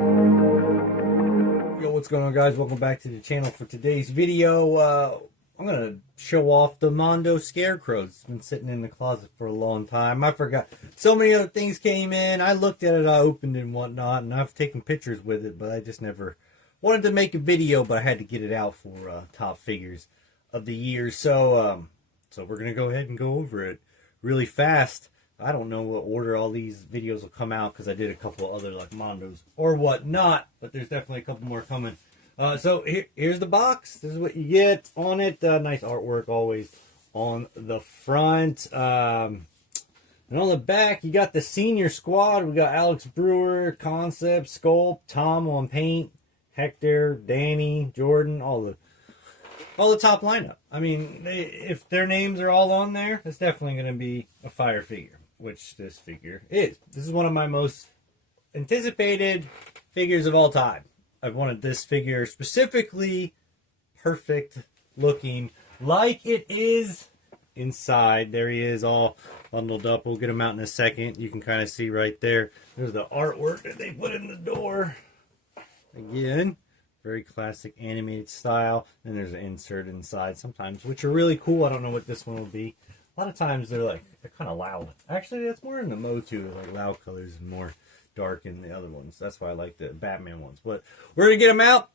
Yo, what's going on, guys? Welcome back to the channel. For today's video, I'm gonna show off the Mondo Scarecrow. It's been sitting in the closet for a long time. I forgot. So many other things came in. I looked at it, I opened it and whatnot, and I've taken pictures with it, but I just never wanted to make a video, but I had to get it out for top figures of the year. So we're gonna go ahead and go over it really fast. I don't know what order all these videos will come out because I did a couple other like Mondos or whatnot, but there's definitely a couple more coming. So here's the box. This is what you get on it. Nice artwork always on the front. And on the back, you got the senior squad. We got Alex Brewer, Concept, Sculpt, Tom on paint, Hector, Danny, Jordan, all the top lineup. I mean, if their names are all on there, it's definitely going to be a fire figure, which this figure is. This is one of my most anticipated figures of all time. I've wanted this figure specifically perfect looking, like it is inside. There he is, all bundled up. We'll get him out in a second. You can kind of see right there. There's the artwork that they put in the door. Again, very classic animated style. And there's an insert inside sometimes, which are really cool. I don't know what this one will be. A lot of times they're kind of loud. Actually, that's more in the Mondo, like loud colors and more dark in the other ones. That's why I like the Batman ones. But we're going to get them out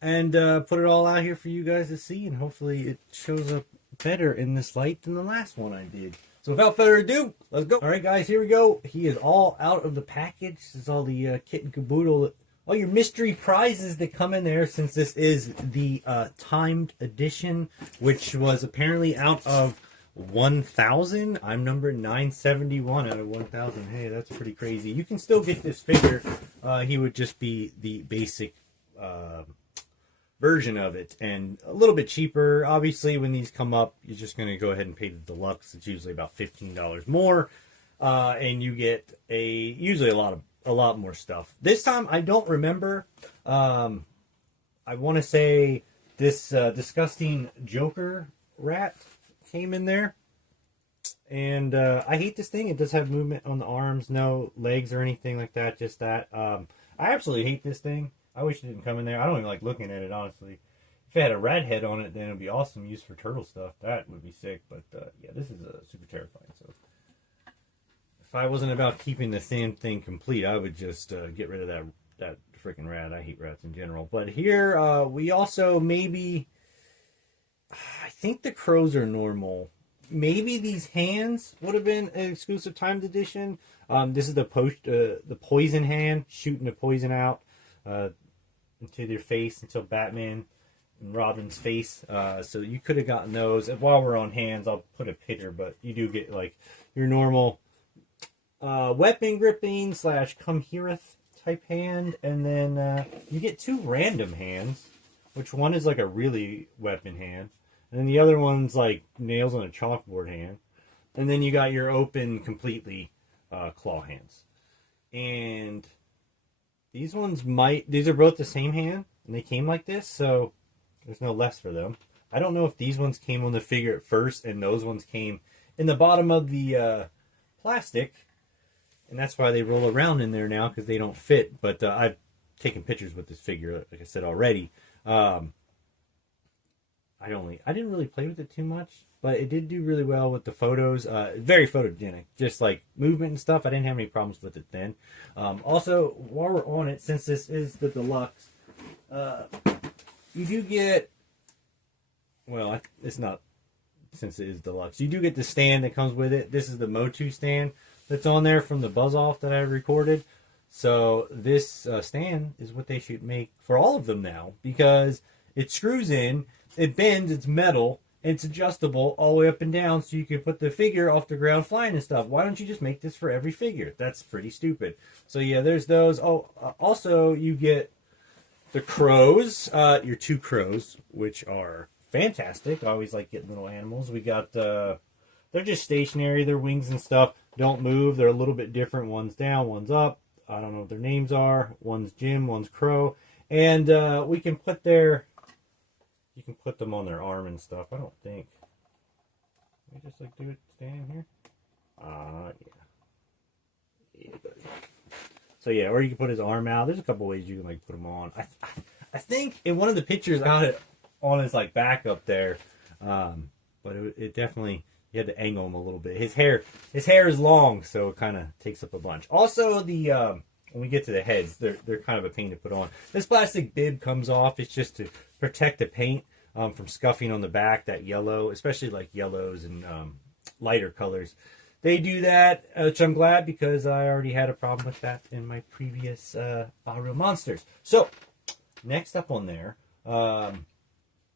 and put it all out here for you guys to see. And hopefully it shows up better in this light than the last one I did. So without further ado, let's go. All right, guys, here we go. He is all out of the package. This is all the kit and caboodle. All your mystery prizes that come in there, since this is the timed edition, which was apparently out of 1,000. I'm number 971 out of 1,000. Hey, that's pretty crazy. You can still get this figure. He would just be the basic version of it, and a little bit cheaper. Obviously, when these come up, you're just going to go ahead and pay the deluxe. It's usually about $15 more, and you get usually a lot more stuff. This time, I don't remember. I want to say this disgusting Joker rat came in there, and I hate this thing. It does have movement on the arms, no legs or anything like that, just that. I absolutely hate this thing. I wish it didn't come in there. I don't even like looking at it, honestly. If it had a rat head on it, then it would be awesome, used for turtle stuff. That would be sick, but yeah, this is super terrifying. So if I wasn't about keeping the same thing complete, I would just get rid of that freaking rat. I hate rats in general. But here, we also maybe, I think the crows are normal. Maybe these hands would have been an exclusive timed edition. This is the poison hand, shooting the poison out into their face, until Batman and Robin's face. So you could have gotten those. And while we're on hands, I'll put a picture, but you do get like your normal weapon gripping / come heareth type hand, and then you get two random hands, which one is like a really weapon hand, and then the other one's like nails on a chalkboard hand, and then you got your open completely claw hands. And these are both the same hand, and they came like this, so there's no less for them. I don't know if these ones came on the figure at first and those ones came in the bottom of the plastic, and that's why they roll around in there now, because they don't fit. But I've taken pictures with this figure, like I said already. I didn't really play with it too much, but it did do really well with the photos. Very photogenic, just like movement and stuff. I didn't have any problems with it then. Also, while we're on it, since this is the deluxe, you do get, well, it's not, since it is deluxe, you do get the stand that comes with it. This is the Motu stand that's on there from the Buzz Off that I recorded. So this stand is what they should make for all of them now, because it screws in, it bends, it's metal, and it's adjustable all the way up and down, so you can put the figure off the ground flying and stuff. Why don't you just make this for every figure? That's pretty stupid. So yeah, there's those. Oh, also you get the crows, your two crows, which are fantastic. I always like getting little animals. We got, they're just stationary. Their wings and stuff don't move. They're a little bit different. One's down, one's up. I don't know what their names are. One's Jim, one's Crow. And we can put you can put them on their arm and stuff. I don't think. Let me just like do it standing here. Yeah. Yeah, buddy. So yeah, or you can put his arm out. There's a couple ways you can like put him on. I think in one of the pictures I got it on his like back up there, but it definitely, you had to angle him a little bit. His hair is long, so it kind of takes up a bunch. Also, the when we get to the heads, they're kind of a pain to put on. This plastic bib comes off. It's just to protect the paint from scuffing on the back. That yellow, especially like yellows and lighter colors. They do that, which I'm glad, because I already had a problem with that in my previous Real Monsters. So, next up on there, I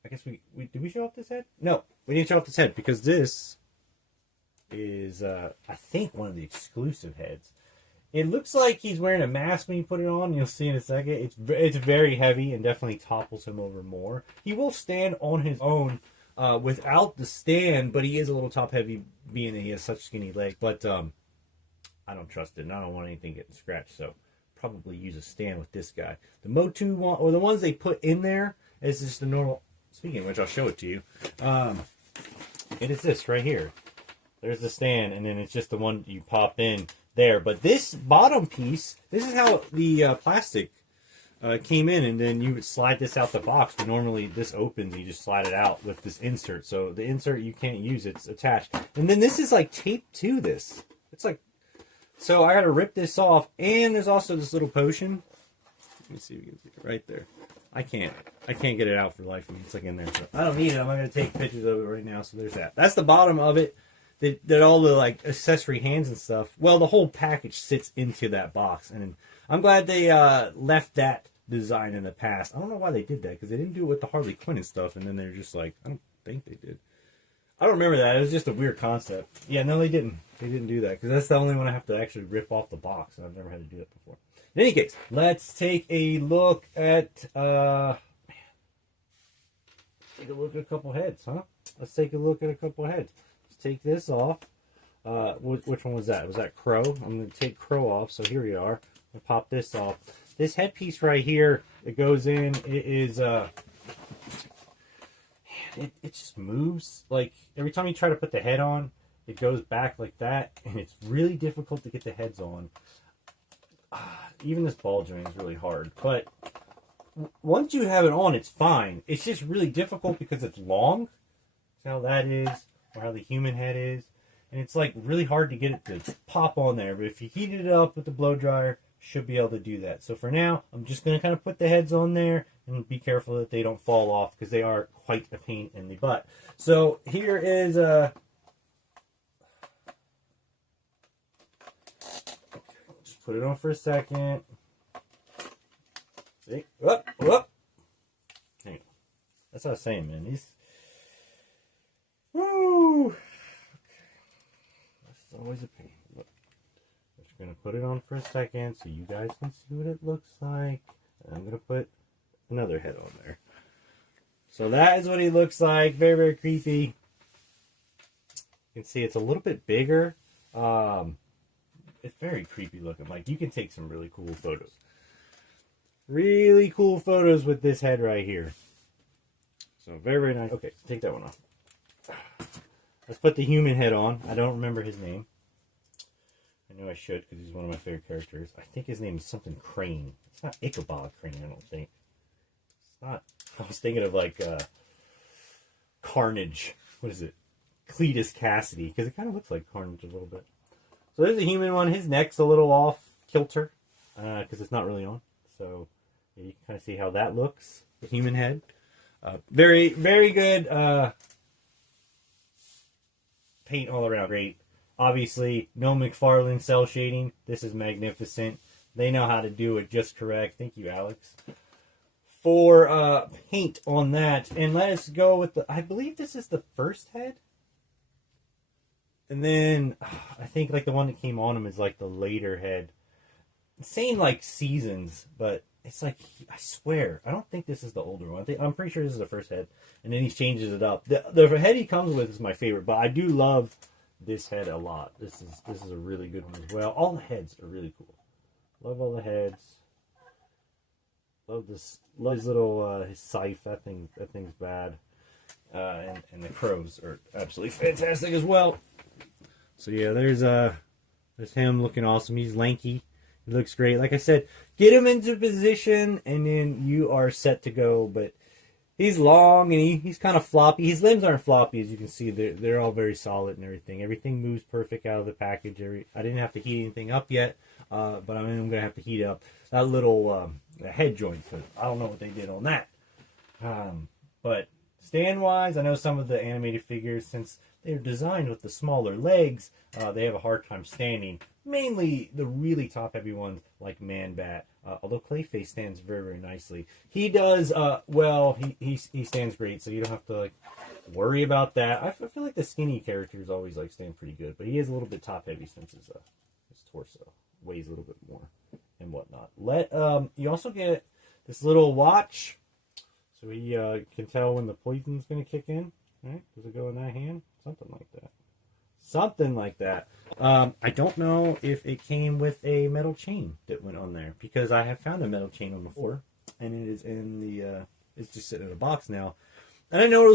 guess did we show off this head? No, we didn't show off this head, because this is, I think, one of the exclusive heads. It looks like he's wearing a mask when you put it on. You'll see in a second. It's very heavy and definitely topples him over more. He will stand on his own without the stand, but he is a little top heavy, being that he has such skinny legs. But I don't trust it, and I don't want anything getting scratched, so probably use a stand with this guy. The Motu one, or the ones they put in there, is just the normal. Speaking of which, I'll show it to you. It is this right here. There's the stand, and then it's just the one you pop in there. But this bottom piece, this is how the plastic came in, and then you would slide this out the box. But normally this opens, you just slide it out with this insert. So the insert you can't use, it's attached. And then this is like taped to this. It's like, so I got to rip this off. And there's also this little potion. Let me see if we can see it right there. I can't get it out for the life of me. It's like in there. So I don't need it. I'm not going to take pictures of it right now. So there's that. That's the bottom of it. That all the like accessory hands and stuff. Well, the whole package sits into that box, and I'm glad they left that design in the past. I don't know why they did that, because they didn't do it with the Harley Quinn and stuff, and then they're just like, I don't think they did. I don't remember that. It was just a weird concept. Yeah, no, they didn't. They didn't do that, because that's the only one I have to actually rip off the box, and I've never had to do that before. In any case, let's take a look at take a look at a couple heads, huh? Let's take a look at a couple heads. Let's take this off. Which one was that? Was that Crow? I'm going to take Crow off, so here we are. I'll pop this off. This headpiece right here, it goes in, it is, it just moves. Like, every time you try to put the head on, it goes back like that, and it's really difficult to get the heads on. Even this ball joint is really hard, but once you have it on, it's fine. It's just really difficult because it's long. See how that is, or how the human head is, and it's like really hard to get it to pop on there. But if you heat it up with the blow dryer, should be able to do that. So for now, I'm just going to kind of put the heads on there and be careful that they don't fall off, because they are quite a pain in the butt. So here is just put it on for a second. See? Whoop, whoop. Hang on. That's what I was saying, man. These. Woo! Okay. This is always a pain. Look. I'm just going to put it on for a second so you guys can see what it looks like. And I'm going to put another head on there. So that is what he looks like. Very, very creepy. You can see it's a little bit bigger. It's very creepy looking. Like, you can take some really cool photos. Really cool photos with this head right here. So very, very nice. Okay, take that one off. Let's put the human head on. I don't remember his name. I know I should, because he's one of my favorite characters. I think his name is something Crane. It's not Ichabod Crane, I don't think. It's not. I was thinking of like Carnage. What is it? Cletus Cassidy, because it kind of looks like Carnage a little bit. So there's a human one. His neck's a little off kilter, because it's not really on. So yeah, you can kind of see how that looks. The human head. Very, very good paint all around. Great. Obviously, no McFarlane cell shading. This is magnificent. They know how to do it just correct. Thank you, Alex, for paint on that. And let us go with the, I believe this is the first head. And then I think like the one that came on him is like the later head. Same like seasons, but it's like, I swear, I don't think this is the older one. I'm pretty sure this is the first head. And then he changes it up. The head he comes with is my favorite, but I do love this head a lot. This is a really good one as well. All the heads are really cool. Love all the heads. Love this. Love his little his scythe. That thing's bad. And the crows are absolutely fantastic as well. So yeah, there's him looking awesome. He's lanky. He looks great. Like I said, get him into position, and then you are set to go. But he's long, and he's kind of floppy. His limbs aren't floppy, as you can see. They're all very solid and everything. Everything moves perfect out of the package. I didn't have to heat anything up yet, but I'm going to have to heat up that little head joint. So I don't know what they did on that. But stand-wise, I know some of the animated figures, since they're designed with the smaller legs, they have a hard time standing. Mainly the really top-heavy ones, like Man-Bat. Although Clayface stands very, very nicely. He does, well, he stands great, so you don't have to, like, worry about that. I feel like the skinny characters always, like, stand pretty good. But he is a little bit top-heavy since his torso weighs a little bit more and whatnot. You also get this little watch, so he can tell when the poison's going to kick in. Right? Does it go in that hand? Something like that. Something like that. I don't know if it came with a metal chain that went on there, because I have found a metal chain on the floor, and it is in the. It's just sitting in a box now, and I didn't know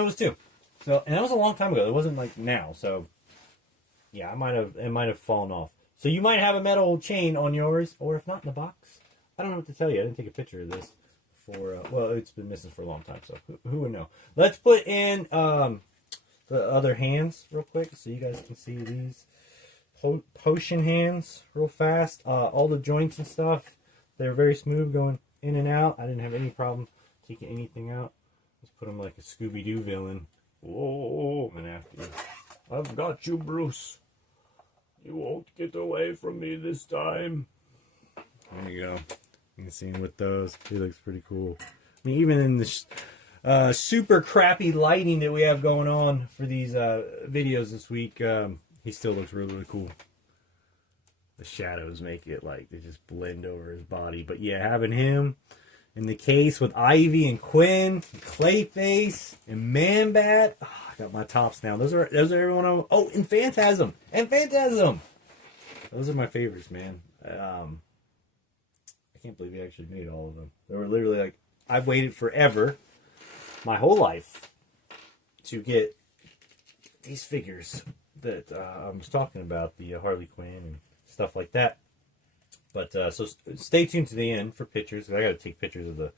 it was too. So, and that was a long time ago. It wasn't like now. So, yeah, it might have fallen off. So you might have a metal chain on yours, or if not in the box, I don't know what to tell you. I didn't take a picture of this for. Well, it's been missing for a long time, so who would know? Let's put in the other hands real quick so you guys can see these potion hands real fast. All the joints and stuff, they're very smooth going in and out. I didn't have any problem taking anything out. Just put them like a Scooby-Doo villain. Whoa, I'm after you. I've got you, Bruce. You won't get away from me this time. There you go. You can see him with those. He looks pretty cool. I mean, even in this super crappy lighting that we have going on for these videos this week, he still looks really, really cool. The shadows make it like they just blend over his body. But yeah, having him in the case with Ivy and Quinn, and Clayface, and Man-Bat. Oh, I got my tops now. Those are everyone. Oh, and Phantasm. Those are my favorites, man. I can't believe he actually made all of them. They were literally like, I've waited forever, my whole life, to get these figures that I was talking about, the Harley Quinn and stuff like that. But so stay tuned to the end for pictures. I got to take pictures of the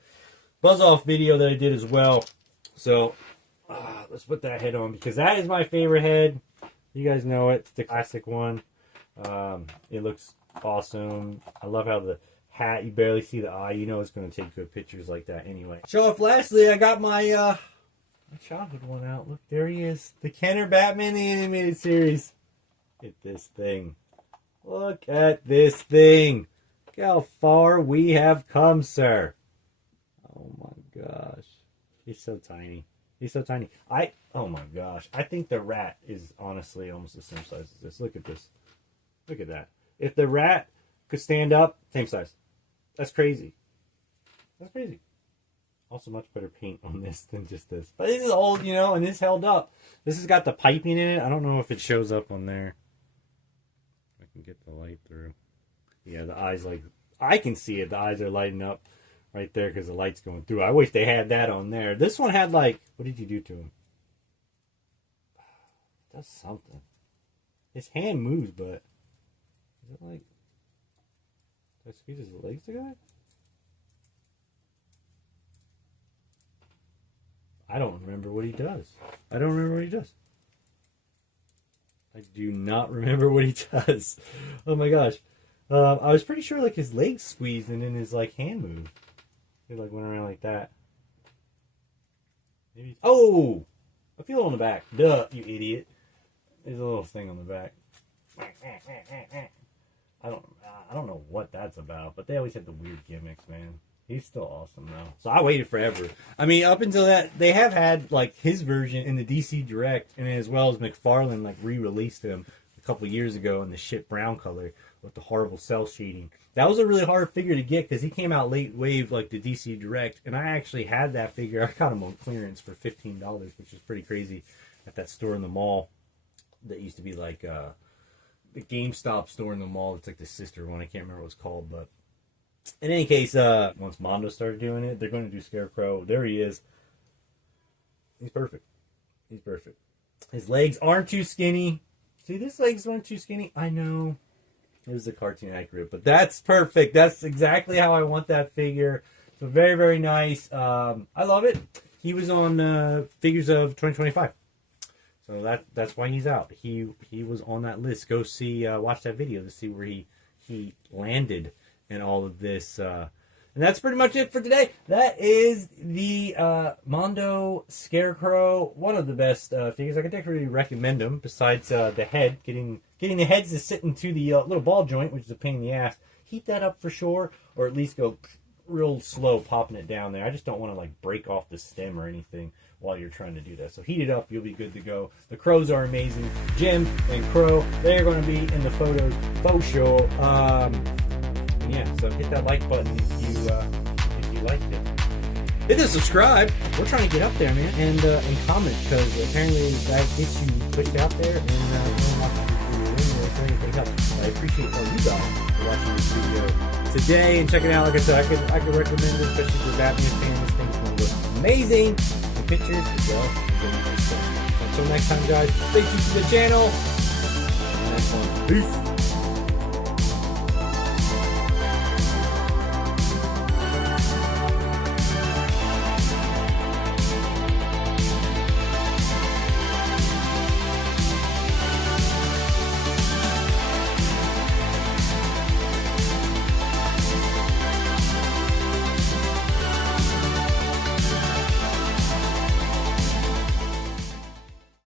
Buzz Off video that I did as well. So let's put that head on, because that is my favorite head. You guys know it. It's the classic one. It looks awesome. I love how the hat, you barely see the eye. You know it's going to take good pictures like that anyway. Show off. Lastly, I got my childhood one out. Look, there he is. The Kenner Batman the Animated Series. Look at this thing. Look at this thing. Look how far we have come, sir. Oh my gosh. He's so tiny. He's so tiny. Oh my gosh. I think the rat is honestly almost the same size as this. Look at this. Look at that. If the rat could stand up, same size. That's crazy. That's crazy. Also much better paint on this than just this. But this is old, you know, and this held up. This has got the piping in it. I don't know if it shows up on there. I can get the light through. Yeah, the eyes, like, I can see it. The eyes are lighting up right there because the light's going through. I wish they had that on there. This one had, like, what did you do to him? It does something. His hand moves, but is it like, did I squeeze his legs together? I don't remember what he does. I don't remember what he does. I do not remember what he does. Oh my gosh. I was pretty sure like his legs squeezed and then his like hand moved. He like went around like that. Maybe. Oh! I feel it on the back. Duh, you idiot. There's a little thing on the back. I don't know what that's about, but they always have the weird gimmicks, man. He's still awesome though. So I waited forever. I mean, up until that, they have had like his version in the DC Direct, and as well as McFarlane like re-released him a couple years ago in the shit brown color with the horrible cell shading. That was a really hard figure to get because he came out late wave like the DC Direct, and I actually had that figure. I got him on clearance for $15, which is pretty crazy, at that store in the mall that used to be like the GameStop store in the mall. It's like the sister one. I can't remember what it's called, but in any case, once Mondo started doing it, they're going to do Scarecrow. There he is. He's perfect. He's perfect. His legs aren't too skinny. See, his legs aren't too skinny. I know. It was the cartoon accurate, but that's perfect. That's exactly how I want that figure. So very, very nice. I love it. He was on Figures of 2025. So that's why he's out. He was on that list. Go see, watch that video to see where he landed in all of this. And that's pretty much it for today. That is the Mondo Scarecrow. One of the best figures. I can definitely recommend them. Besides the head, getting the heads to sit into the little ball joint, which is a pain in the ass. Heat that up for sure, or at least go real slow popping it down there. I just don't want to like break off the stem or anything while you're trying to do that. So heat it up, you'll be good to go. The crows are amazing. Jim and Crow, they're going to be in the photos for sure. Yeah, so hit that like button if you liked it. Hit the subscribe. We're trying to get up there, man, and comment, because apparently that gets you pushed out there, and anything else. I appreciate all you guys for watching this video today and checking out. Like I said, I could recommend it, especially if you're a Batman fan. This thing's going to look amazing. The pictures as well. So until next time, guys, stay tuned to the channel. Next one. Peace.